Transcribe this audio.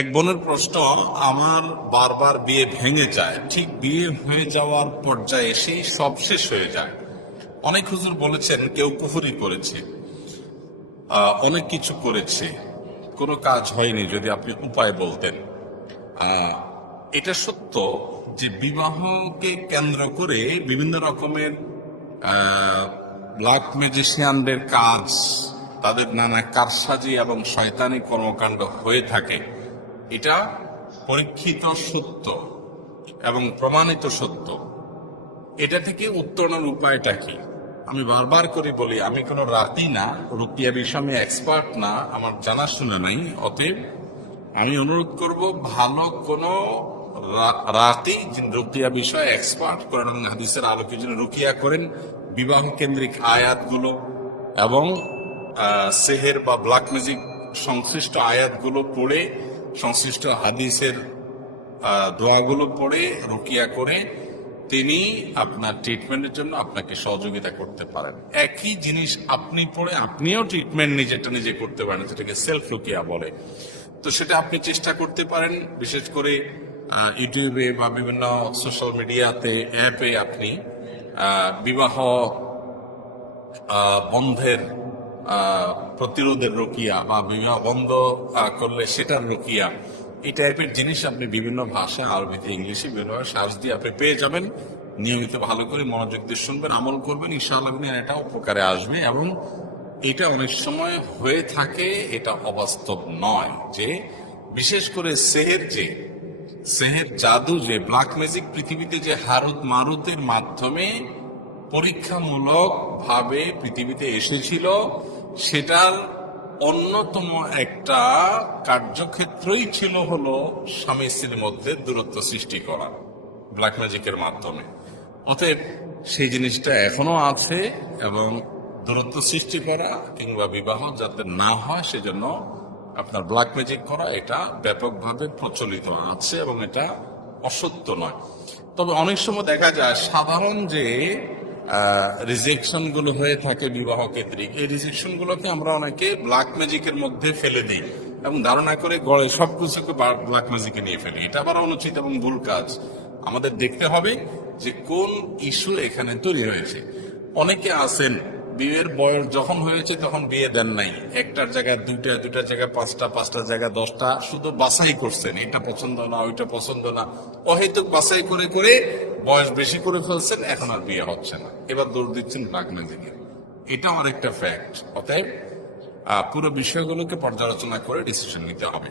এক বোনের প্রশ্ন আমার বারবার বিয়ে ভেঙে যায় ঠিক বিয়ে হয়ে যাওয়ার পর্যায়ে সেই সব শেষ হয়ে যায় অনেক হুজুর বলেছেন কেউ কুহুরি করেছে অনেক কিছু করেছে কোনো কাজ হয়নি যদি আপনি উপায় বলতেন এটা সত্য যে বিবাহকে কেন্দ্র করে বিভিন্ন রকমের ব্ল্যাক ম্যাজিশিয়ানদের কাজ তাদের নানা কারসাজি এবং শয়তানি কর্মকাণ্ড হয়ে থাকে এটা পরীক্ষিত সত্য এবং প্রমাণিত সত্য এটা থেকে উত্তরণের উপায়টা কি আমি বারবার করে বলি আমি কোনো রাতি না রুকিয়া বিষয়ে আমি এক্সপার্ট না আমার জানাশোনা নাই অতএব আমি অনুরোধ করব ভালো কোনো রাতি যিনি রুকিয়া বিষয়ে এক্সপার্ট করেন হাদিসের আলোকে যিনি রুকিয়া করেন বিবাহ কেন্দ্রিক আয়াতগুলো এবং সেহের বা ব্ল্যাক মিউজিক সংশ্লিষ্ট আয়াতগুলো পড়ে সংশ্লিষ্ট হাদিসের দোয়াগুলো পড়ে রুকিয়া করে তিনি আপনার ট্রিটমেন্টের জন্য আপনাকে সহযোগিতা করতে পারেন একই জিনিস আপনি পড়ে আপনিও ট্রিটমেন্ট নিজেটা নিজে করতে পারেন যেটাকে সেলফ রুকিয়া বলে তো সেটা আপনি চেষ্টা করতে পারেন বিশেষ করে ইউটিউবে বা বিভিন্ন সোশ্যাল মিডিয়াতে অ্যাপে আপনি বিবাহ বন্ধের প্রতিরোধের রোকিয়া বা বিবাহ বন্ধ করলে সেটার রোকিয়া এই টাইপের জিনিস আপনি বিভিন্ন ভাষা আরবিতে ইংলিশে বিভিন্ন সার্চ দিয়ে আপনি পেয়ে যাবেন নিয়মিত ভালো করে মনোযোগ দিয়ে শুনবেন আমল করবেন ইনশাআল্লাহ এটা উপকারে আসবে এবং এটা অনেক সময় হয়ে থাকে এটা অবাস্তব নয় যে বিশেষ করে সেহের যে সেহের জাদু যে ব্ল্যাক ম্যাজিক পৃথিবীতে যে হারত মারুতের মাধ্যমে পরীক্ষামূলকভাবে পৃথিবীতে এসেছিল সেটার অন্যতম একটা কার্যক্ষেত্রই ছিল হলো স্বামী স্ত্রীর মধ্যে দূরত্ব সৃষ্টি করা ব্ল্যাক ম্যাজিকের মাধ্যমে অতএব সেই জিনিসটা এখনো আছে এবং দূরত্ব সৃষ্টি করা কিংবা বিবাহ যাতে না হয় সেজন্য আপনার ব্ল্যাক ম্যাজিক করা এটা ব্যাপকভাবে প্রচলিত আছে এবং এটা অসত্য নয় তবে অনেক সময় দেখা যায় সাধারণ যে রিজেকশনগুলো হয়ে থাকে বিবাহ ক্ষেত্রে এই রিজেকশনগুলোকে আমরা অনেকে ব্ল্যাক ম্যাজিকের মধ্যে ফেলে দিই এবং ধারণা করে গড়ে সবকিছুকে কিছুকে ব্ল্যাক ম্যাজিকে নিয়ে ফেলি এটা আবার অনুচিত এবং ভুল কাজ আমাদের দেখতে হবে যে কোন ইস্যু এখানে তৈরি হয়েছে অনেকে আছেন বিয়ের বয়স যখন হয়েছে তখন বিয়ে দেন নাই একটার জায়গায় দুইটা দুটার জায়গায় পাঁচটা পাঁচটার জায়গায় দশটা শুধু বাছাই করছেন এটা পছন্দ না ওইটা পছন্দ না অহেতুক বাছাই করে করে বয়স বেশি করে ফেলছেন এখন আর বিয়ে হচ্ছে না এবার দৌড় দিচ্ছেন লাগনে দিকে এটাও আরেকটা ফ্যাক্ট অতএব পুরো বিষয়গুলোকে পর্যালোচনা করে ডিসিশন নিতে হবে